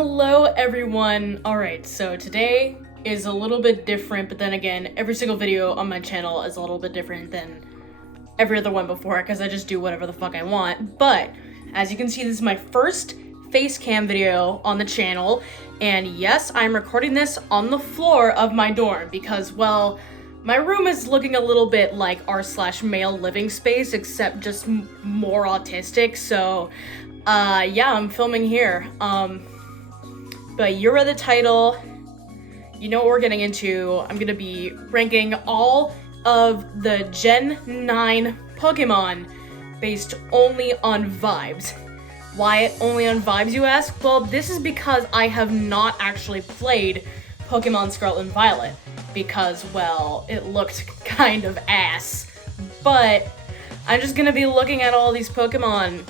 Hello everyone. Alright, so today is a little bit different, but then again, every single video on my channel is a little bit different than every other one before because I just do whatever the fuck I want. But as you can see, this is my first face cam video on the channel, and yes, I'm recording this on the floor of my dorm because, well, my room is looking a little bit like r/male living space, except just more autistic, so yeah, I'm filming here. But you read the title, you know what we're getting into. I'm gonna be ranking all of the Gen 9 Pokemon based only on vibes. Why only on vibes, you ask? Well, this is because I have not actually played Pokemon Scarlet and Violet because, well, it looked kind of ass. But I'm just gonna be looking at all these Pokemon,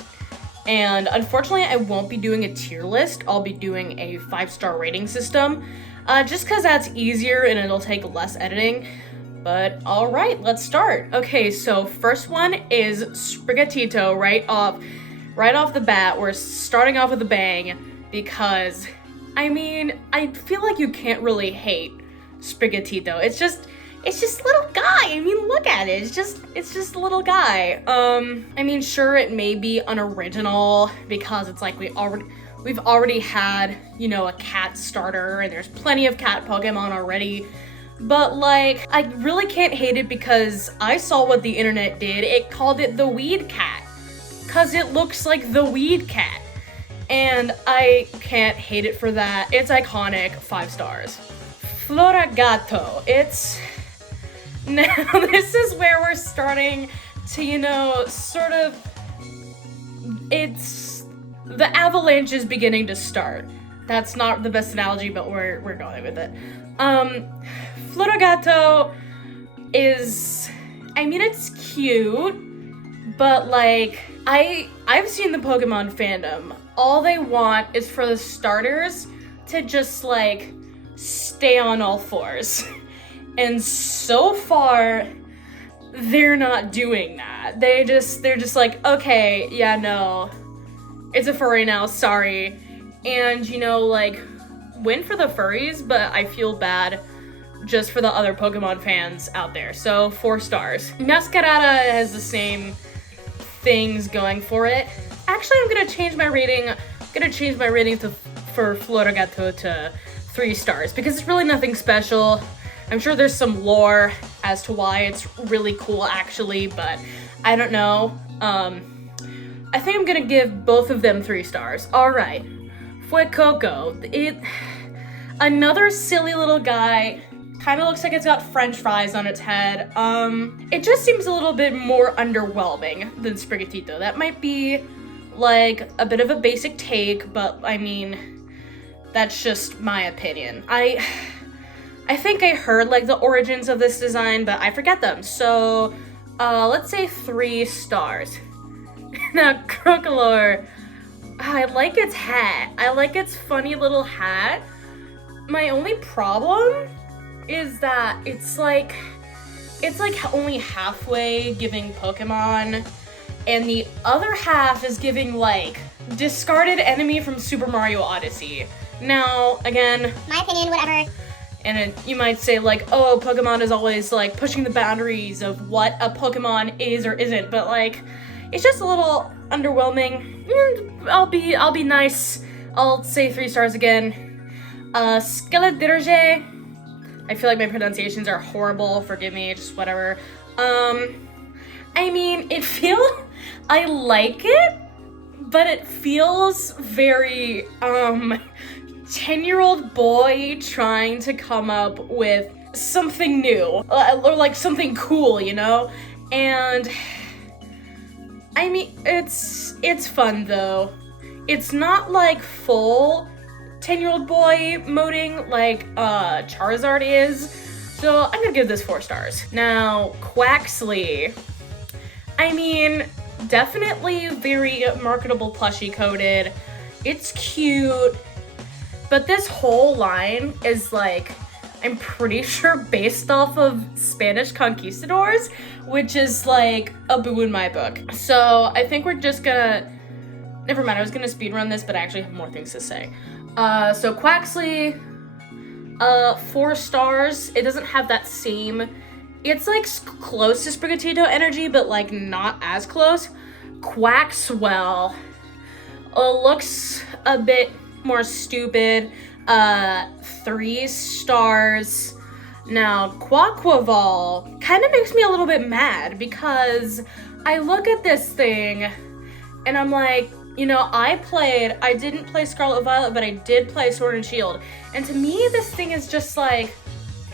and unfortunately I won't be doing a tier list. I'll be doing a 5-star rating system, just because that's easier and it'll take less editing. But alright, let's start. Okay, so first one is Sprigatito. Right off the bat, we're starting off with a bang, because, I mean, I feel like you can't really hate Sprigatito. It's just a little guy. I mean, look at it. It's just a little guy. I mean, sure, it may be unoriginal because it's like we've already had, you know, a cat starter, and there's plenty of cat Pokemon already. But like, I really can't hate it because I saw what the internet did. It called it the weed cat, cause it looks like the weed cat, and I can't hate it for that. It's iconic. 5 stars. Floragato. Now, this is where we're starting to, you know, sort of, the avalanche is beginning to start. That's not the best analogy, but we're going with it. Floragato is, I mean, it's cute, but like, I've seen the Pokemon fandom. All they want is for the starters to just like stay on all fours. And so far, they're not doing that. They're just like, okay, yeah, no, it's a furry now, sorry. And, you know, like, win for the furries, but I feel bad just for the other Pokemon fans out there. So 4 stars. Masquerada has the same things going for it. Actually, I'm gonna change my rating. For Floragato to 3 stars because it's really nothing special. I'm sure there's some lore as to why it's really cool, actually, but I don't know. I think I'm gonna give both of them 3 stars. All right, Fuecoco. Another silly little guy. Kind of looks like it's got French fries on its head. It just seems a little bit more underwhelming than Sprigatito. That might be like a bit of a basic take, but I mean, that's just my opinion. I think I heard like the origins of this design, but I forget them. So let's say 3 stars. Now, Crocolore. I like its hat. I like its funny little hat. My only problem is that it's like only halfway giving Pokemon, and the other half is giving like discarded enemy from Super Mario Odyssey. Now, again, my opinion, whatever. And you might say like, oh, Pokemon is always like pushing the boundaries of what a Pokemon is or isn't, but like, it's just a little underwhelming. I'll be nice. I'll say 3 stars again. Skeledirge. I feel like my pronunciations are horrible. Forgive me. Just whatever. I mean, I like it, but it feels very 10-year-old boy trying to come up with something new, or like something cool, you know? And I mean, it's fun though. It's not like full 10-year-old boy moding like Charizard is, so I'm gonna give this 4 stars. Now, Quaxley. I mean, definitely very marketable plushie coated. It's cute. But this whole line is like, I'm pretty sure based off of Spanish conquistadors, which is like a boo in my book. So I think we're just gonna, never mind, I was gonna speedrun this, but I actually have more things to say. So Quaxley, 4 stars. It doesn't have that same, it's like close to Sprigatito energy, but like not as close. Quaxwell looks a bit more stupid. 3 stars. Now, Quaquaval kind of makes me a little bit mad because I look at this thing and I'm like, you know, I didn't play Scarlet Violet, but I did play Sword and Shield. And to me, this thing is just like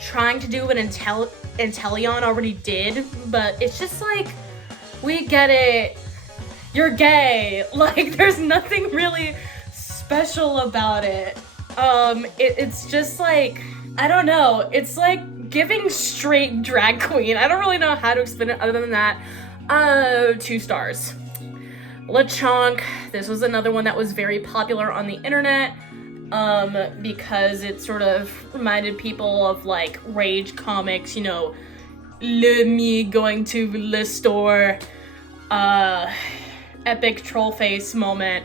trying to do what Inteleon already did, but it's just like, we get it, you're gay. Like, there's nothing really special about it. It's just like, I don't know, it's like giving straight drag queen. I don't really know how to explain it other than that. 2 stars. Lechonk, this was another one that was very popular on the internet, because it sort of reminded people of like Rage comics, you know, lemme going to the store, epic troll face moment.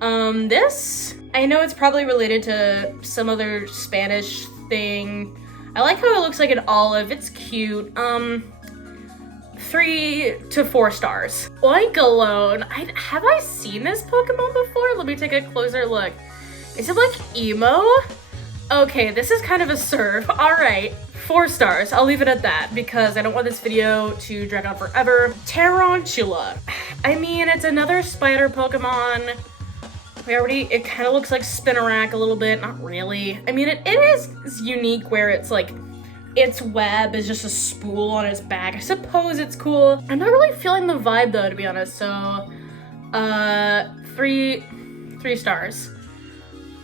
This, I know it's probably related to some other Spanish thing. I like how it looks like an olive, it's cute. 3 to 4 stars. Oinkologne, have I seen this Pokemon before? Let me take a closer look. Is it like emo? Okay, this is kind of a serve. All right, 4 stars. I'll leave it at that because I don't want this video to drag on forever. Tarantula. I mean, it's another spider Pokemon. It kind of looks like Spinarak a little bit, not really. I mean, it is unique where it's like, its web is just a spool on its back. I suppose it's cool. I'm not really feeling the vibe though, to be honest, so, 3 stars.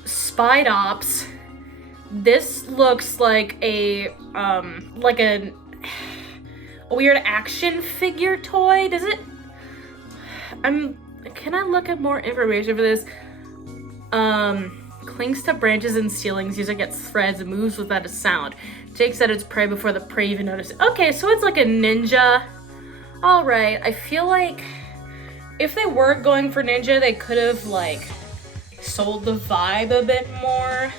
Spidops. This looks like a weird action figure toy. Does it? Can I look at more information for this? Clings to branches and ceilings, user gets threads, and moves without a sound. Takes out its prey before the prey even notices. Okay, so it's like a ninja. All right, I feel like if they were going for ninja, they could have like sold the vibe a bit more.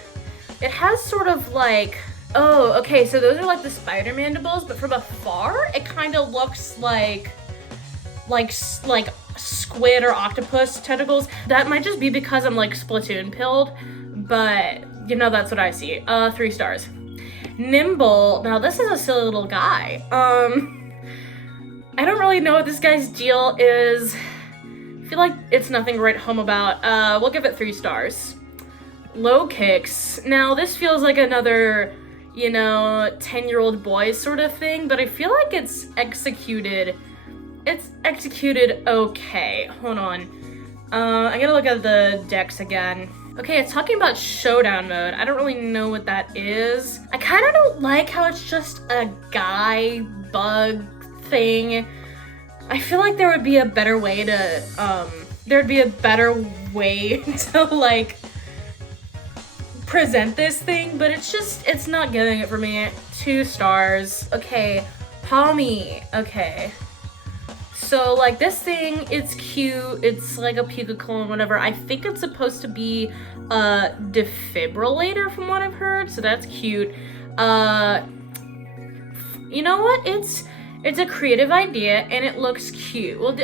It has sort of like, oh, okay, so those are like the spider mandibles, but from afar, it kind of looks like squid or octopus tentacles. That might just be because I'm like Splatoon pilled, but you know, that's what I see. 3 stars. Nimble, now this is a silly little guy. I don't really know what this guy's deal is. I feel like it's nothing to write home about. We'll give it 3 stars. Low Kicks, now this feels like another, you know, 10-year-old boy sort of thing, but I feel like it's executed okay. Hold on. I gotta look at the decks again. Okay, it's talking about showdown mode. I don't really know what that is. I kind of don't like how it's just a guy bug thing. I feel like there would be a better way to, like, present this thing, but it's not getting it for me. 2 stars. Okay, Palmy. Okay. So, like, this thing, it's cute. It's like a Pika clone, whatever. I think it's supposed to be a defibrillator from what I've heard, so that's cute. You know what? It's a creative idea, and it looks cute. Well,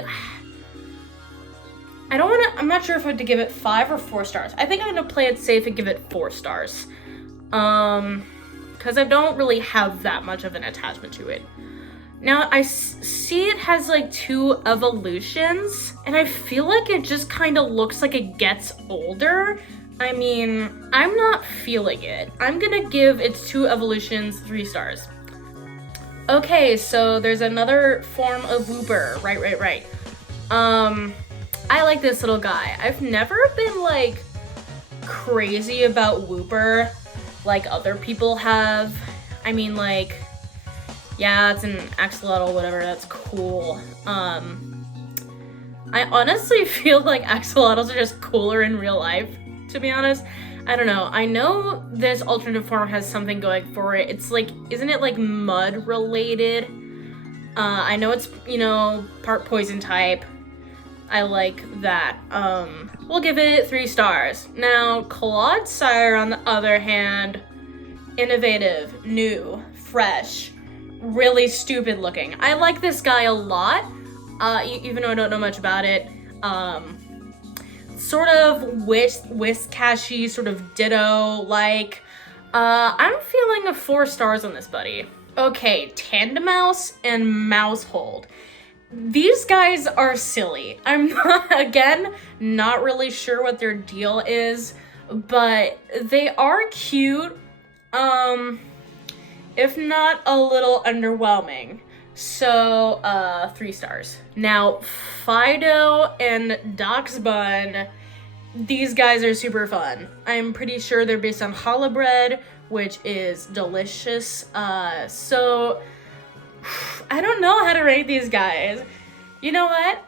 I'm not sure if I would give it 5 or 4 stars. I think I'm gonna play it safe and give it 4 stars. Because I don't really have that much of an attachment to it. Now, I see it has like 2 evolutions, and I feel like it just kind of looks like it gets older. I mean, I'm not feeling it. I'm gonna give its 2 evolutions 3 stars. Okay, so there's another form of Wooper. Right. I like this little guy. I've never been like crazy about Wooper like other people have. I mean, like, yeah, it's an axolotl, whatever, that's cool. I honestly feel like axolotls are just cooler in real life, to be honest. I don't know. I know this alternative form has something going for it. It's like, isn't it like mud related? I know it's, you know, part poison type. I like that. We'll give it 3 stars. Now, Clodsire, on the other hand, innovative, new, fresh, really stupid looking. I like this guy a lot, even though I don't know much about it. Sort of Whiscashi, sort of ditto-like. I'm feeling a 4 stars on this buddy. Okay, Tandemouse and Mousehold. These guys are silly. I'm not really sure what their deal is, but they are cute. If not a little underwhelming. So, 3 stars. Now, Fido and Doxbun, these guys are super fun. I'm pretty sure they're based on challah bread, which is delicious. So, I don't know how to rate these guys. You know what?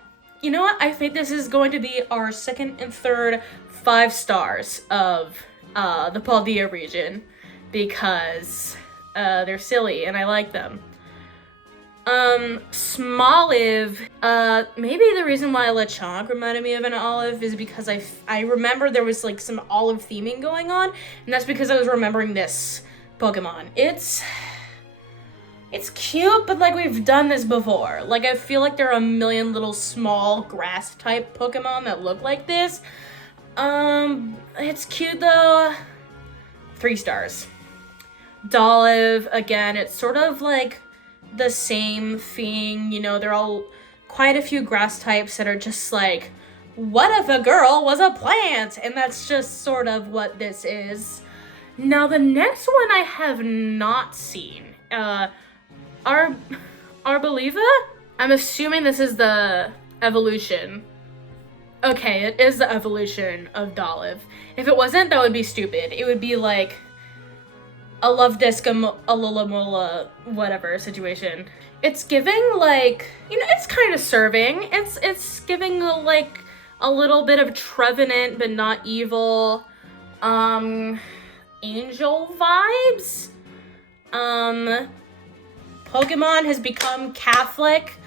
I think this is going to be our second and third 5 stars of the Paldea region, because they're silly and I like them. Smoliv, maybe the reason why Lechonk reminded me of an olive is because I remember there was like some olive theming going on, and that's because I was remembering this Pokemon. It's cute, but like we've done this before. Like I feel like there are a million little small grass type Pokemon that look like this. It's cute though. 3 stars. Dolliv, again, it's sort of like the same thing, they're all quite a few grass types that are just like, what if a girl was a plant? And that's just sort of what this is. Now the next one I have not seen, Arboliva? I'm assuming this is the evolution. Okay, it is the evolution of Dolliv. If it wasn't, that would be stupid. It would be like a Love Disc, a Lulamola, whatever situation. It's giving like, it's kind of serving. It's giving like a little bit of Trevenant, but not evil. Angel vibes. Pokemon has become Catholic,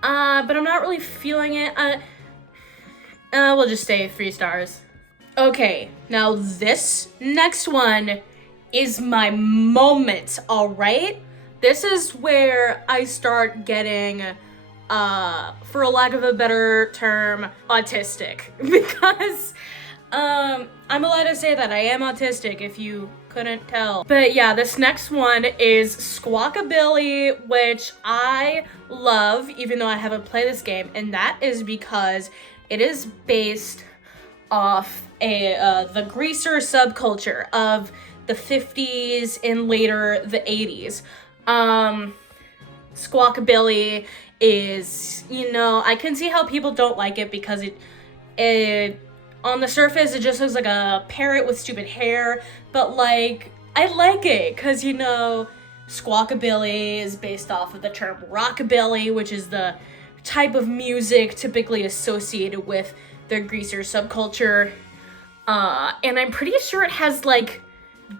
but I'm not really feeling it. We'll just say 3 stars. Okay, now this next one is my moment, all right? This is where I start getting, for a lack of a better term, autistic. Because, I'm allowed to say that I am autistic if you couldn't tell. But yeah, this next one is Squawkabilly, which I love, even though I haven't played this game, and that is because it is based off the greaser subculture of the 50s and later the 80s. Squawkabilly is, I can see how people don't like it because it on the surface it just looks like a parrot with stupid hair, but like I like it because Squawkabilly is based off of the term rockabilly, which is the type of music typically associated with the greaser subculture. And I'm pretty sure it has like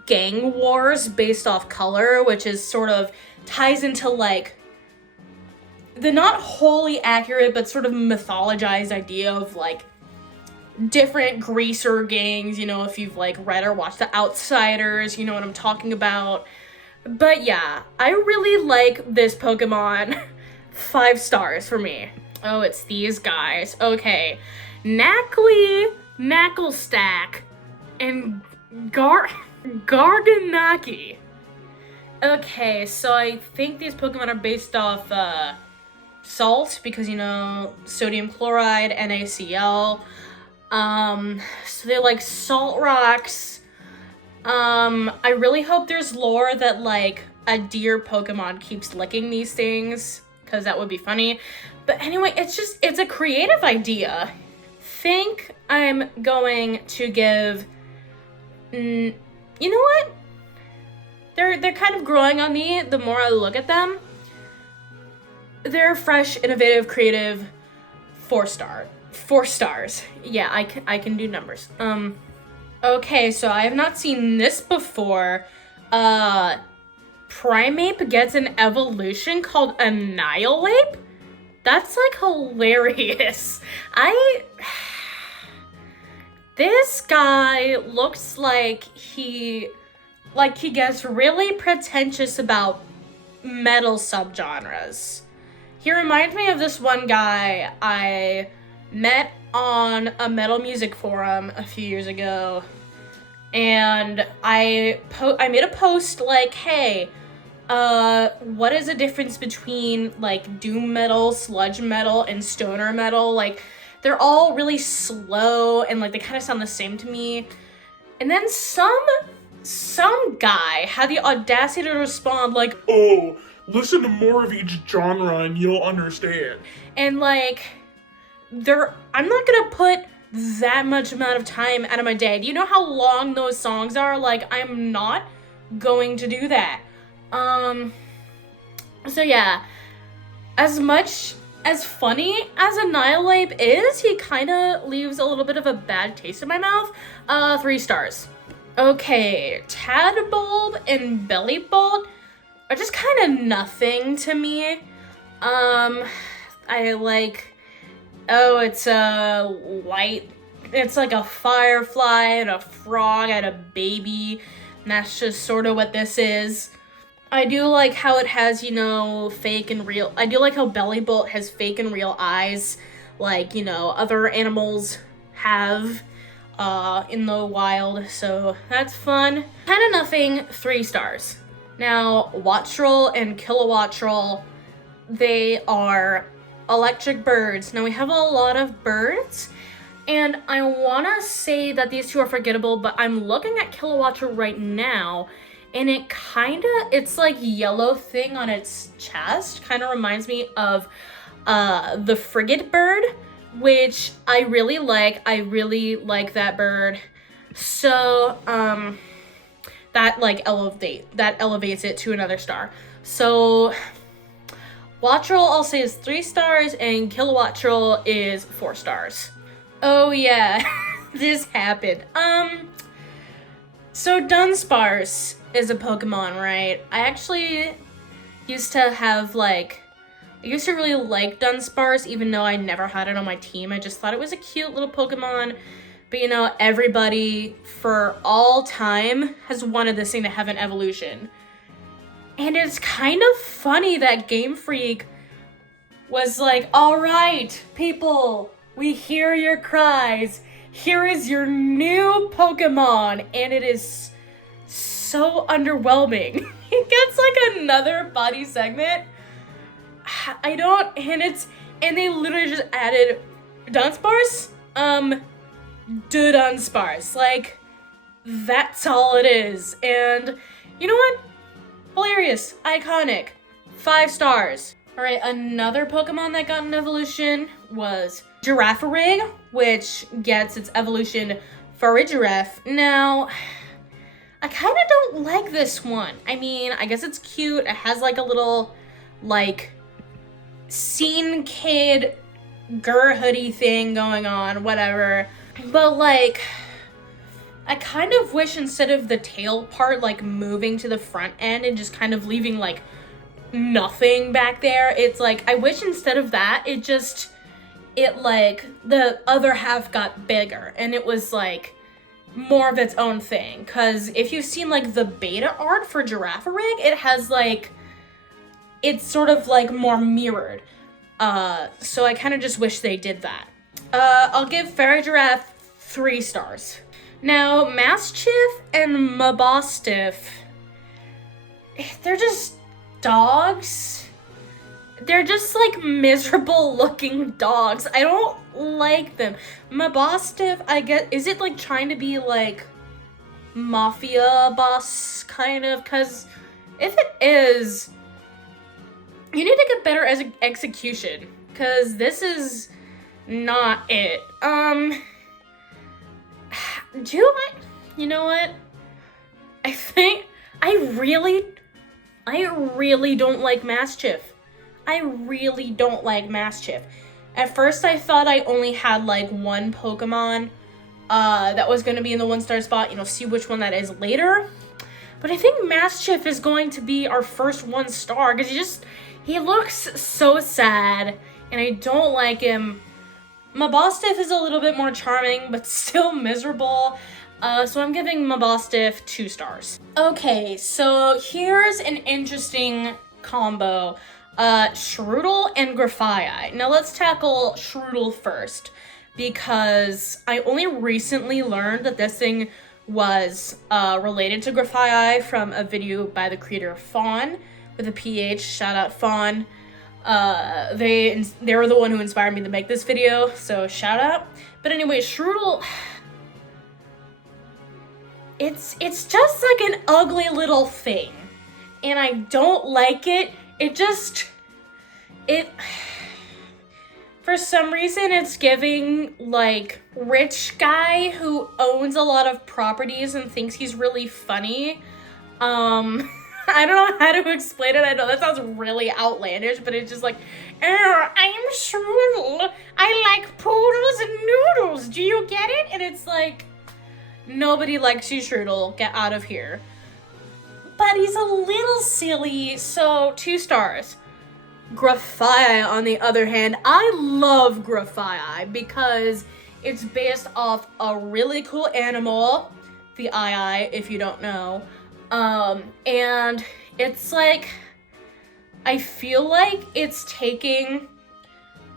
gang wars based off color, which is sort of ties into like the not wholly accurate but sort of mythologized idea of like different greaser gangs, if you've like read or watched The Outsiders, you know what I'm talking about. But yeah, I really like this Pokemon. 5 stars for me. Oh, it's these guys. Okay, Knackley, Knacklestack, and Garganaki. Okay, so I think these Pokemon are based off salt because sodium chloride, NaCl. So they like salt rocks. I really hope there's lore that like a deer Pokemon keeps licking these things, because that would be funny. But anyway, it's a creative idea. Think I'm going to give, you know what? They're kind of growing on me the more I look at them. They're fresh, innovative, creative, 4 stars. Yeah, I can do numbers. Okay, so I have not seen this before. Primeape gets an evolution called Annihilate? That's like hilarious. This guy looks like he gets really pretentious about metal subgenres. He reminds me of this one guy I met on a metal music forum a few years ago, and I made a post like, hey, what is the difference between like doom metal, sludge metal, and stoner metal? Like, they're all really slow and like they kind of sound the same to me. And then some guy had the audacity to respond like, oh, listen to more of each genre and you'll understand. And like, I'm not gonna put that much amount of time out of my day. Do you know how long those songs are? Like, I'm not going to do that. So yeah, as much as funny as Annihilate is, he kind of leaves a little bit of a bad taste in my mouth. 3 stars. Okay, Tadbulb and Bellybolt are just kind of nothing to me. I like, oh, it's a white, it's like a firefly and a frog and a baby, and that's just sort of what this is. I do like how it has, you know, fake and real. I do like how Bellybolt has fake and real eyes, like, you know, other animals have in the wild, so that's fun. Kind of nothing, 3 stars. Now, Wattrel and Kilowattrel, they are electric birds. Now, we have a lot of birds, and I want to say that these two are forgettable, but I'm looking at Kilowattrel right now, and it's like yellow thing on its chest. Kind of reminds me of the frigate bird, which I really like. I really like that bird. So, that elevates it to another star. So, Wattrel I'll say is 3 stars, and Kilowattrel is 4 stars. Oh yeah, this happened. So Dunsparce is a Pokemon, right? I actually used to really like Dunsparce, even though I never had it on my team. I just thought it was a cute little Pokemon. But you know, everybody for all time has wanted this thing to have an evolution. And it's kind of funny that Game Freak was like, all right, people, we hear your cries. Here is your new Pokemon. And it is so underwhelming. It gets like another body segment. And they literally just added Dunsparce, Dunsparce. Like, that's all it is. And you know what? Hilarious, iconic, 5 stars. All right, another Pokemon that got an evolution was Girafarig, which gets its evolution Farigiraf. Now, I kind of don't like this one. I mean, I guess it's cute. It has like a little, like, scene kid hoodie thing going on, whatever. But like, I kind of wish instead of the tail part like moving to the front end and just kind of leaving like nothing back there, it's like, I wish instead of that it like the other half got bigger and it was like more of its own thing. Because if you've seen like the beta art for Girafarig, it has like, it's sort of like more mirrored. So I kind of just wish they did that. I'll give Farigiraf 3 stars. Now, Mastiff and Mabostiff, they're just dogs. They're just like miserable looking dogs. I don't like them. Mabostiff, I guess, is it like trying to be like mafia boss kind of? Because if it is, you need to get better as execution, because this is not it. You know what? I think I really don't like Mastiff. I really don't like Mastiff. At first I thought I only had like one Pokemon that was going to be in the 1-star spot, you know, see which one that is later. But I think Mastiff is going to be our first 1-star, because he looks so sad, and I don't like him. Mabostiff is a little bit more charming, but still miserable. So I'm giving Mabostiff 2 stars. Okay, so here's an interesting combo. Shroodle and Grafii. Now let's tackle Shroodle first, because I only recently learned that this thing was related to Grafii from a video by the creator of Phaun, with a PH, shout out Phaun. They were the one who inspired me to make this video, so shout out. But anyway, Shroodle, it's just like an ugly little thing, and I don't like it. For some reason, it's giving, like, rich guy who owns a lot of properties and thinks he's really funny. I don't know how to explain it. I know that sounds really outlandish, but it's just like, I'm Shroodle. I like poodles and noodles. Do you get it? And it's like, nobody likes you, Shroodle. Get out of here. But he's a little silly, so 2 stars. Grafii, on the other hand, I love Grafii because it's based off a really cool animal, the ii, if you don't know. And it's like, I feel like it's taking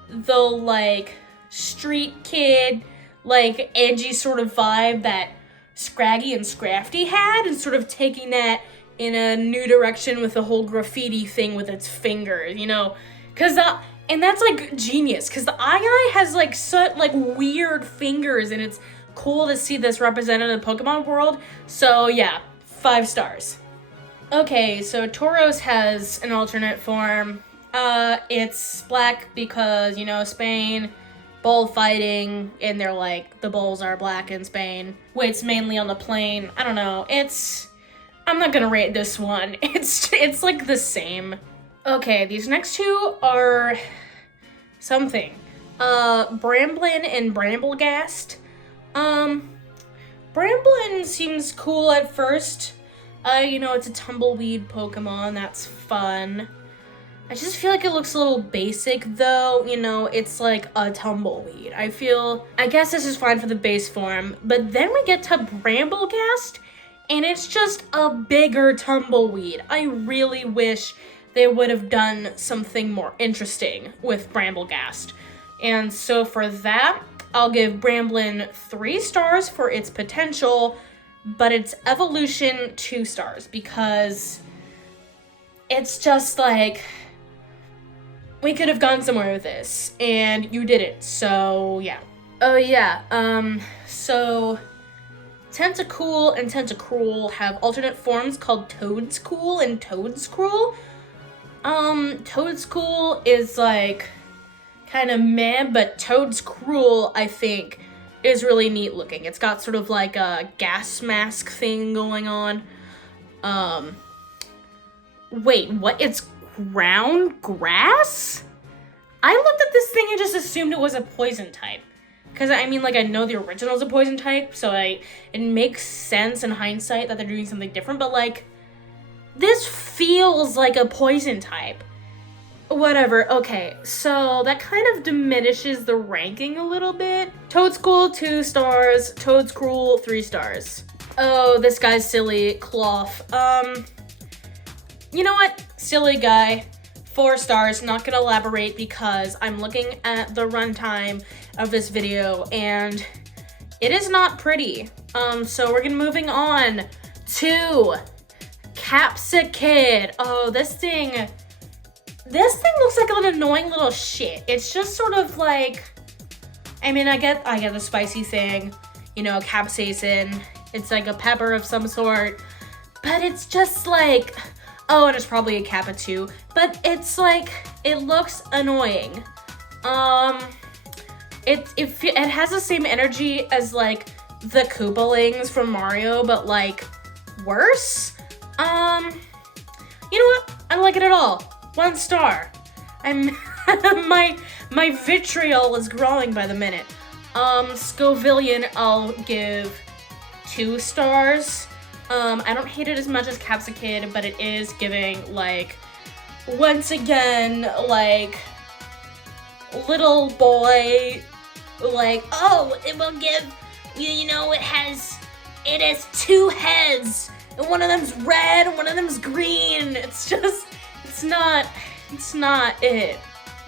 the, like, street kid, like, edgy sort of vibe that Scraggy and Scrafty had, and sort of taking that in a new direction with the whole graffiti thing with its fingers, you know? And that's, like, genius, because the ii has, like, such, like, weird fingers, and it's cool to see this represented in the Pokemon world. So, yeah, 5 stars. Okay, so Tauros has an alternate form. It's black because, you know, Spain, bullfighting, and they're like, the bulls are black in Spain. Waits mainly on the plain. I don't know, I'm not gonna rate this one. It's like the same. Okay, these next 2 are something. Bramblin and Bramblegast. Bramblin seems cool at first. You know, it's a tumbleweed Pokemon, that's fun. I just feel like it looks a little basic though, you know, it's like a tumbleweed. I guess this is fine for the base form, but then we get to Bramblegast, and it's just a bigger tumbleweed. I really wish they would have done something more interesting with Bramblegast. And so for that, I'll give Bramblin 3 stars for its potential, but its evolution 2 stars, because it's just like, we could have gone somewhere with this, and you did it, so yeah. Oh yeah, so Tentacool and Tentacruel have alternate forms called Toadscool and Toadscruel. Toadscool is like kind of meh, but Toadscruel, I think, is really neat looking. It's got sort of like a gas mask thing going on. Wait, what? It's ground grass? I looked at this thing and just assumed it was a poison type. Because, I mean, like, I know the original is a poison type, so it makes sense in hindsight that they're doing something different, but, like, this feels like a poison type. Whatever, okay, so that kind of diminishes the ranking a little bit. Toadscool, 2 stars. Toadscruel, 3 stars. Oh, this guy's silly. Cloth. You know what? Silly guy. 4 stars. Not gonna elaborate because I'm looking at the runtime of this video and it is not pretty. So we're gonna moving on to Capsicid. Oh, this thing looks like an annoying little shit. It's just sort of like, I mean, I get the spicy thing, you know, capsaicin. It's like a pepper of some sort, but it's just like, oh, and it's probably a Kappa too, but it's like, it looks annoying. It has the same energy as like the Koopalings from Mario, but like worse. You know what? I don't like it at all. 1 star. my vitriol is growing by the minute. Scovillian, I'll give 2 stars. I don't hate it as much as Capsicid, but it is giving, like, once again, like, little boy, like, oh, it will give, you know, it has 2 heads, and one of them's red, and one of them's green. It's not it.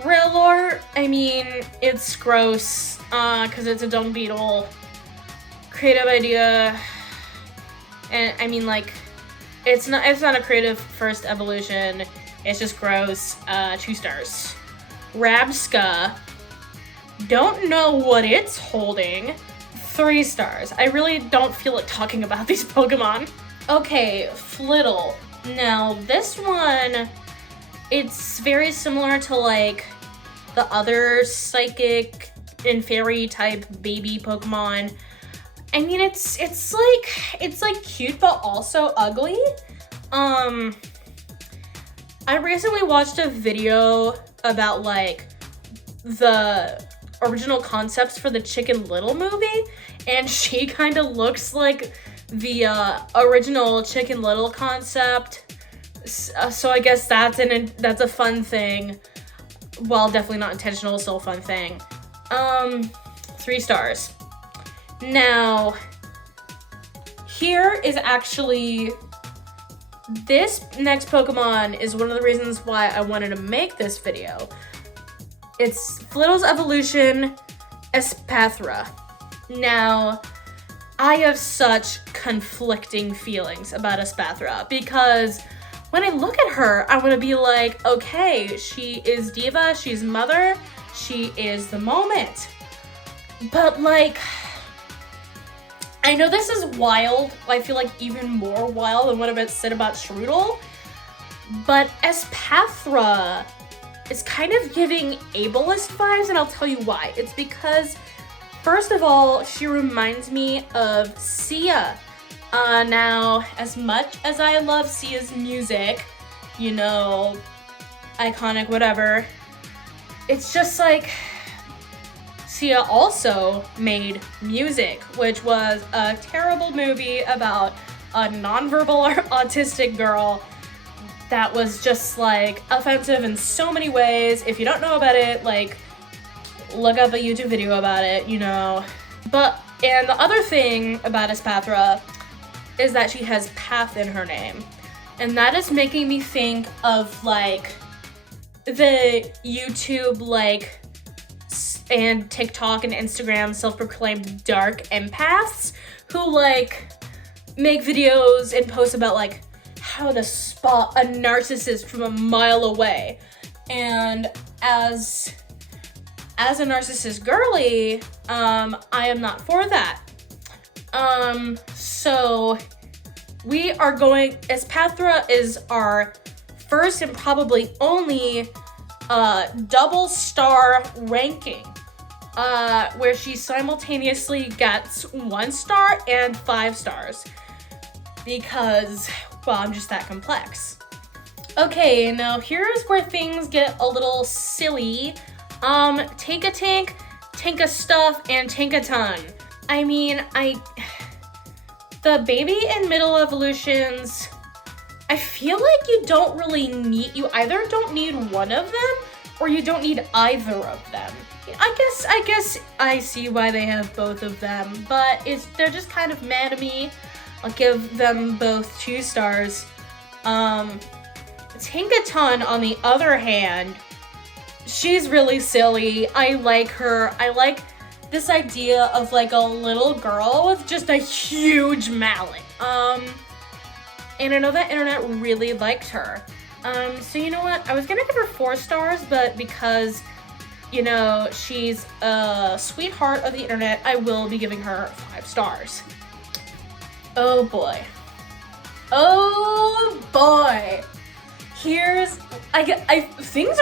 Real lore, I mean, it's gross, cause it's a dung beetle. Creative idea, and I mean, like, it's not a creative first evolution, it's just gross. 2 stars. Rabska, don't know what it's holding. 3 stars. I really don't feel like talking about these Pokemon. Okay, Flittle. Now, this one, it's very similar to, like, the other psychic and fairy type baby Pokemon. I mean, it's like cute, but also ugly. I recently watched a video about, like, the original concepts for the Chicken Little movie, and she kind of looks like the original Chicken Little concept. So I guess that's a fun thing. Well, definitely not intentional, still a fun thing. 3 stars. Now, here is actually, this next Pokemon is one of the reasons why I wanted to make this video. It's Flittle's evolution, Espathra. Now, I have such conflicting feelings about Espathra because when I look at her, I want to be like, okay, she is diva, she's mother, she is the moment. But, like, I know this is wild. I feel like even more wild than what I've said about Strudel. But Espathra is kind of giving ableist vibes, and I'll tell you why. It's because, first of all, she reminds me of Sia. Now, as much as I love Sia's music, you know, iconic, whatever, it's just like, Sia also made Music, which was a terrible movie about a nonverbal autistic girl that was just, like, offensive in so many ways. If you don't know about it, like, look up a YouTube video about it, you know. And the other thing about Espathra is that she has Path in her name. And that is making me think of, like, the YouTube, like, and TikTok and Instagram self-proclaimed dark empaths who, like, make videos and post about, like, how to spot a narcissist from a mile away. And as a narcissist girly, I am not for that. So we are going, Espathra is our first and probably only double star ranking, where she simultaneously gets 1 star and 5 stars because, well, I'm just that complex. Okay, now here's where things get a little silly. Tank, Tank Stuff, and Tankaton. I mean, the baby and middle evolutions, I feel like you don't really need, you either don't need one of them or you don't need either of them. I guess I see why they have both of them, but they're just kind of mad at me. I'll give them both 2 stars. Tankaton, on the other hand, she's really silly. I like her. I like this idea of, like, a little girl with just a huge mallet. And I know that internet really liked her. So you know what? I was gonna give her 4 stars, but because, you know, she's a sweetheart of the internet, I will be giving her 5 stars. Oh boy. Oh boy. Things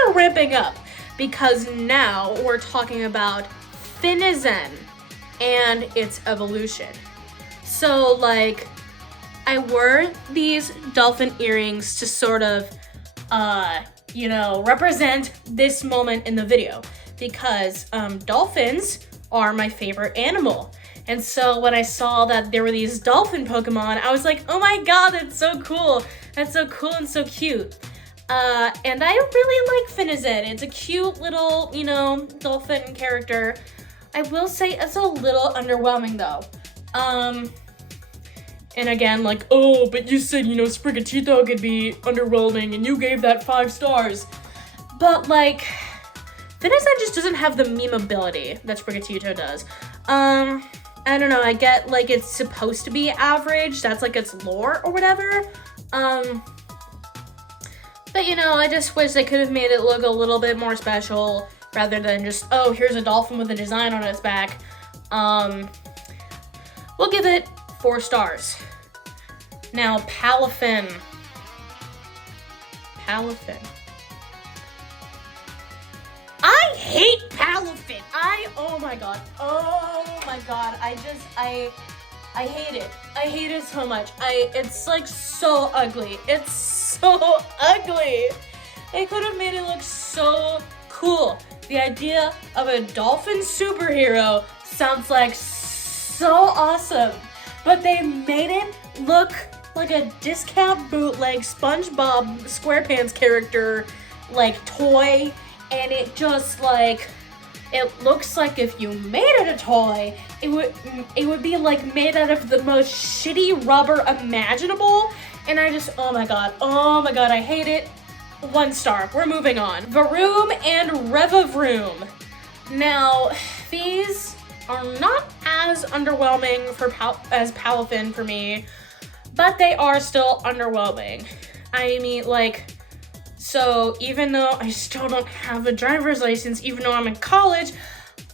are ramping up because now we're talking about Finizen and its evolution. So, like, I wore these dolphin earrings to sort of, you know, represent this moment in the video because dolphins are my favorite animal. And so when I saw that there were these dolphin Pokemon, I was like, oh my god, that's so cool. That's so cool and so cute. And I really like Finizet. It's a cute little, you know, dolphin character. I will say it's a little underwhelming though. And again, like, oh, but you said, you know, Sprigatito could be underwhelming and you gave that 5 stars. But like, Finizet just doesn't have the memeability that Sprigatito does. I don't know, I get like it's supposed to be average, that's like its lore or whatever. But you know, I just wish they could have made it look a little bit more special rather than just, oh, here's a dolphin with a design on its back. We'll give it 4 stars. Now, Palafin. I hate Palafin. Oh my god, I hate it. I hate it so much. It's like so ugly. It's so ugly. They could have made it look so cool. The idea of a dolphin superhero sounds like so awesome, but they made it look like a discount bootleg SpongeBob SquarePants character, like toy, and it just like, it looks like if you made it a toy, it would be like made out of the most shitty rubber imaginable, and I just, oh my god, I hate it. 1 star. We're moving on. Varoom and Revavroom. Now, these are not as underwhelming as Palafin for me, but they are still underwhelming. I mean, like, so even though I still don't have a driver's license, even though I'm in college,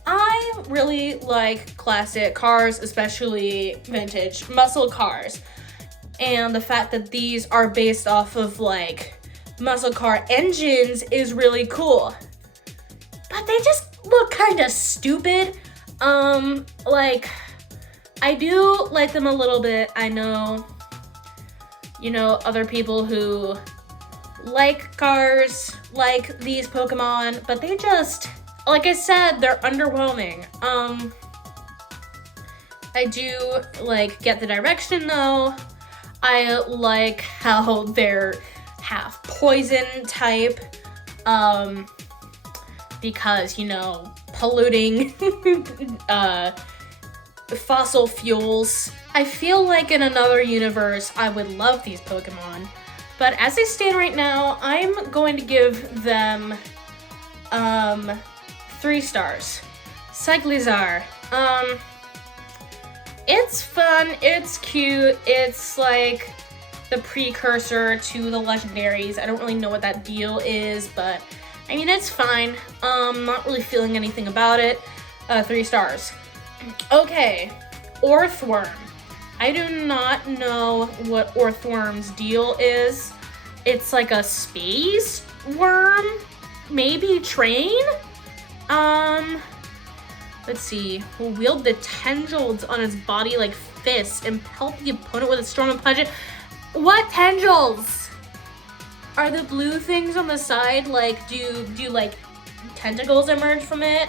I really like classic cars, especially vintage muscle cars. And the fact that these are based off of like muscle car engines is really cool. But they just look kind of stupid. Like, I do like them a little bit. I know, you know, other people who like cars, like these Pokemon, but they just, like I said, they're underwhelming. I do like get the direction though. I like how they're half poison type, because, you know, polluting fossil fuels. I feel like in another universe I would love these Pokemon, but as they stand right now, I'm going to give them 3 stars. Cyclizar. It's fun, it's cute, it's like the precursor to the legendaries. I don't really know what that deal is, but I mean, it's fine. Not really feeling anything about it. 3 stars. Okay, Orthworm. I do not know what Orthworm's deal is. It's like a space worm? Maybe train? Let's see. Will wield the tendrils on its body like fists and pelt the opponent with a storm and punch it. What tendrils? Are the blue things on the side, like, do like tentacles emerge from it?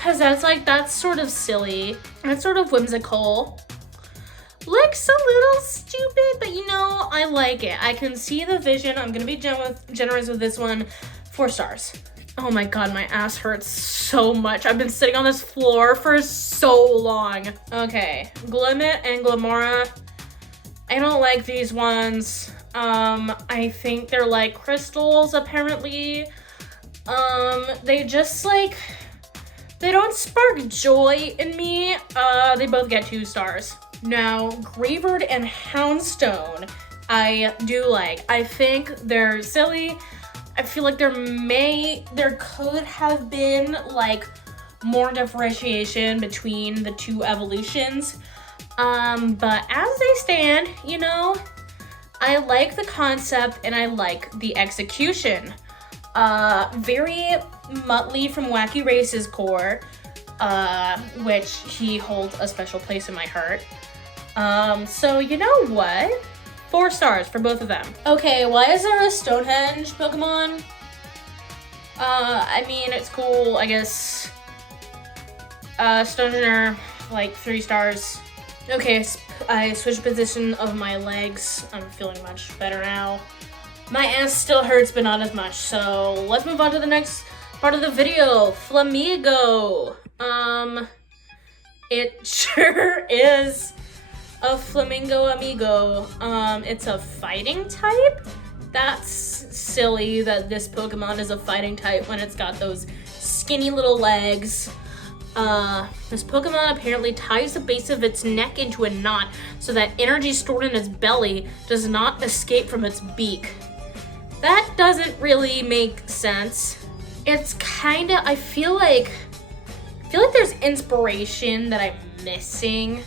Cause that's sort of silly. That's sort of whimsical. Looks a little stupid, but you know, I like it. I can see the vision. I'm gonna be generous with this one. 4 stars. Oh my god, my ass hurts so much. I've been sitting on this floor for so long. Okay, Glimmet and Glamora. I don't like these ones. I think they're like crystals, apparently. They just like, they don't spark joy in me. They both get 2 stars. Now, Graverd and Houndstone, I do like. I think they're silly. I feel like there could have been like more differentiation between the 2 evolutions. But as they stand, you know, I like the concept and I like the execution. Very Muttley from Wacky Race's core, which he holds a special place in my heart. So you know what? 4 stars for both of them. Okay, why is there a Stonehenge Pokemon? I mean, it's cool, I guess. Stonehenger, like 3 stars. Okay, I switched position of my legs. I'm feeling much better now. My ass still hurts, but not as much. So let's move on to the next part of the video. Flamigo. It sure is a flamingo amigo. It's a fighting type. That's silly that this Pokemon is a fighting type when it's got those skinny little legs. This Pokemon apparently ties the base of its neck into a knot so that energy stored in its belly does not escape from its beak. That doesn't really make sense. It's kinda, I feel like there's inspiration that I'm missing.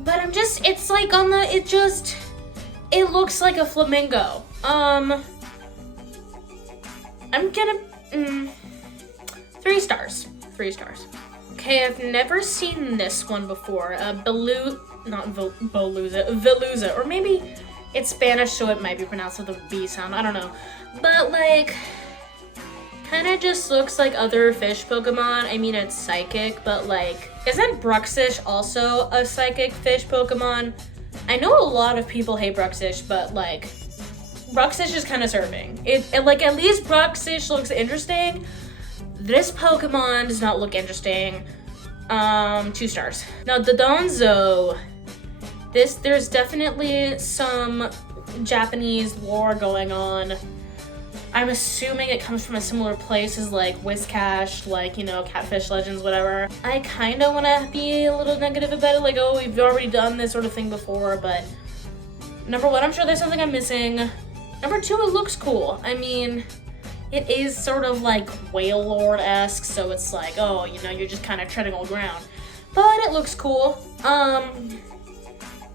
But it's like on the, it looks like a flamingo. I'm gonna, 3 stars. 3 stars. Okay, I've never seen this one before. Veluza, or maybe it's Spanish, so it might be pronounced with a B sound, I don't know. But like, kinda just looks like other fish Pokemon. I mean, it's psychic, but like, isn't Bruxish also a psychic fish Pokemon? I know a lot of people hate Bruxish, but like, Bruxish is kind of serving. It like, at least Bruxish looks interesting. This Pokemon does not look interesting. 2 stars. Now, Dodonzo. There's definitely some Japanese lore going on. I'm assuming it comes from a similar place as like Whiscash, like, you know, Catfish Legends, whatever. I kind of want to be a little negative about it, like, oh, we've already done this sort of thing before, but number 1, I'm sure there's something I'm missing. Number 2, it looks cool. I mean, it is sort of like Whale Lord-esque, so it's like, oh, you know, you're just kind of treading old ground. But it looks cool.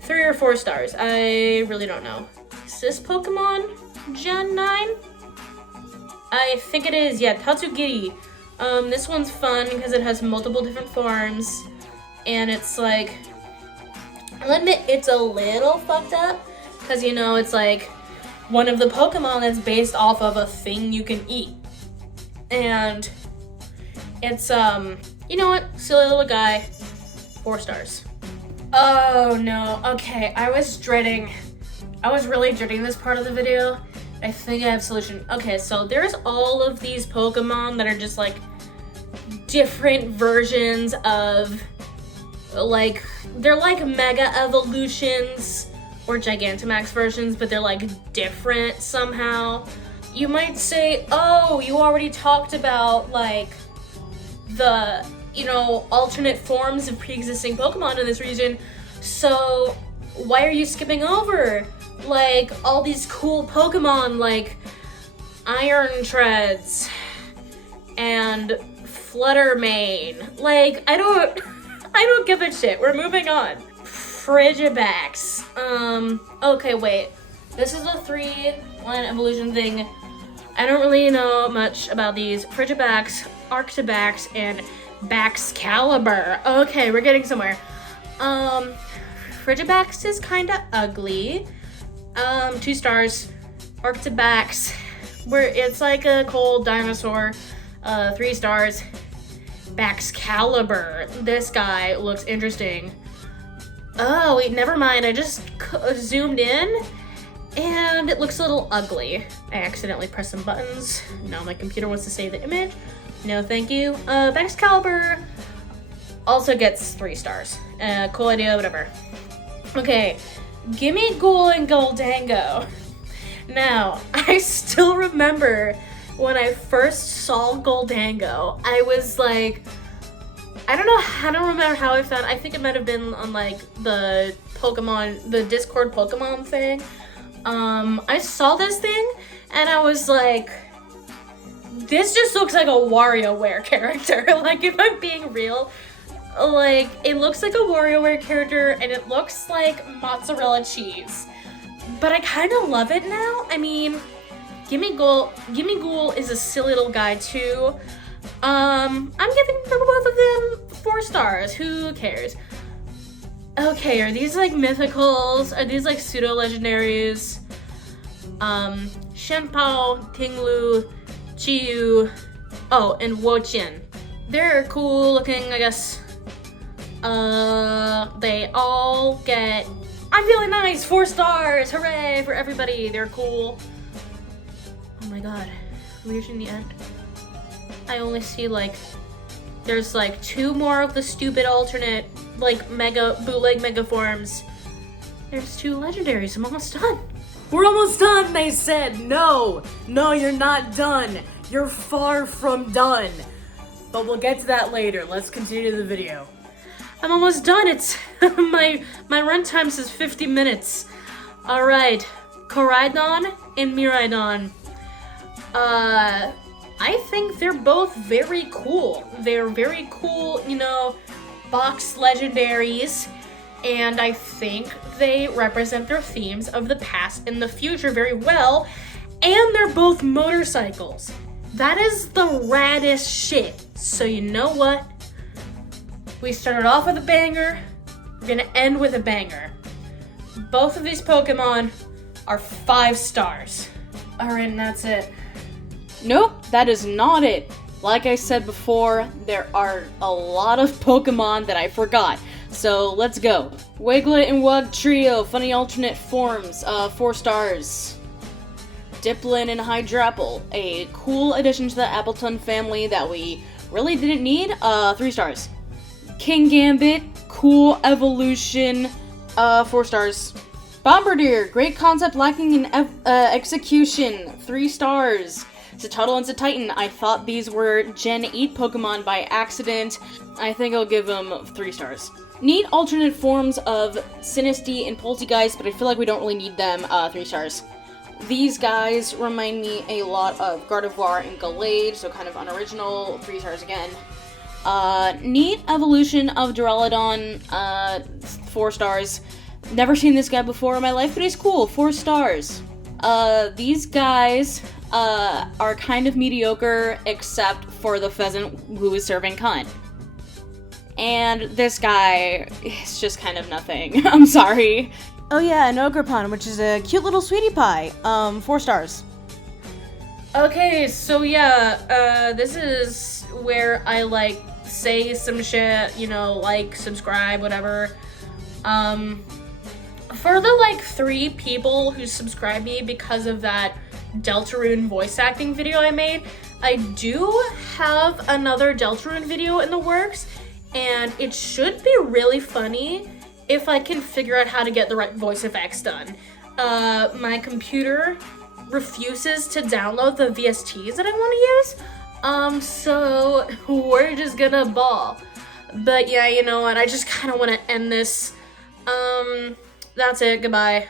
3 or 4 stars. I really don't know. Is this Pokemon Gen 9? I think it is, yeah, Tatsugiri. This one's fun because it has multiple different forms, and it's like, I'll admit it's a little fucked up, because, you know, it's like one of the Pokemon that's based off of a thing you can eat. And it's, you know what, silly little guy, 4 stars. Oh no, okay, I was really dreading this part of the video. I think I have a solution. Okay, so there's all of these Pokemon that are just like different versions of, like, they're like Mega Evolutions or Gigantamax versions, but they're like different somehow. You might say, oh, you already talked about like the, you know, alternate forms of pre-existing Pokemon in this region, so why are you skipping over like all these cool Pokemon like Iron Treads and Fluttermane? Like, I don't give a shit. We're moving on. Frigibax. Okay, wait. This is a 3-line evolution thing. I don't really know much about these. Frigibax, Arctibax, and Baxcalibur. Okay, we're getting somewhere. Frigibax is kinda ugly. 2 stars. Arctibax, where it's like a cold dinosaur. 3 stars. Baxcalibur. This guy looks interesting. Oh, wait, never mind. I just zoomed in, and it looks a little ugly. I accidentally pressed some buttons. Now my computer wants to save the image. No, thank you. Baxcalibur also gets 3 stars. Cool idea, whatever. Okay, gimme Ghoul and Goldango. Now, I still remember when I first saw Goldango, I was like, I don't remember how I found, I think it might have been on like the Discord Pokemon thing. I saw this thing and I was like, this just looks like a WarioWare character. Like, if I'm being real, like, it looks like a WarioWare character and it looks like mozzarella cheese. But I kind of love it now. I mean, Gimme Ghoul is a silly little guy too. I'm giving both of them 4 stars. Who cares? Okay, are these like mythicals? Are these like pseudo-legendaries? Shenpao, Tinglu, Chiyu, oh, and Woqian. They're cool looking, I guess. They all get I'm feeling nice, 4 stars, hooray for everybody, they're cool. Oh my god, we're reaching the end. I only see like, there's like 2 more of the stupid alternate, like bootleg mega forms. There's 2 legendaries, I'm almost done. We're almost done, they said. No, you're not done. You're far from done. But we'll get to that later. Let's continue the video. I'm almost done. It's my runtime says 50 minutes. All right, Koraidon and Miraidon. I think they're both very cool. They're very cool, you know, box legendaries. And I think they represent their themes of the past and the future very well. And they're both motorcycles. That is the raddest shit. So you know what? We started off with a banger. We're gonna end with a banger. Both of these Pokemon are 5 stars. Alright, and that's it. Nope, that is not it. Like I said before, there are a lot of Pokemon that I forgot. So let's go. Wiglet and Wug Trio, funny alternate forms, 4 stars. Diplin and Hydrapple, a cool addition to the Appleton family that we really didn't need, 3 stars. King Gambit, cool evolution, 4 stars. Bombardier, great concept lacking in execution, 3 stars. Citadel and Cititan, I thought these were Gen 8 Pokemon by accident. I think I'll give them 3 stars. Neat alternate forms of Sinistea and Poltegeist, but I feel like we don't really need them, 3 stars. These guys remind me a lot of Gardevoir and Gallade, so kind of unoriginal, 3 stars again. Neat evolution of Duraludon, 4 stars. Never seen this guy before in my life, but he's cool, 4 stars. These guys are kind of mediocre, except for the pheasant who is serving cunt. And this guy is just kind of nothing. I'm sorry. Oh yeah, an Ogrepon, which is a cute little sweetie pie. 4 stars. Okay, so yeah, this is where I like say some shit, you know, like, subscribe, whatever. For the like 3 people who subscribe me because of that Deltarune voice acting video I made, I do have another Deltarune video in the works, and it should be really funny if I can figure out how to get the right voice effects done. My computer refuses to download the VSTs that I want to use, so we're just gonna ball. But yeah, you know what, I just kind of want to end this. That's it, goodbye.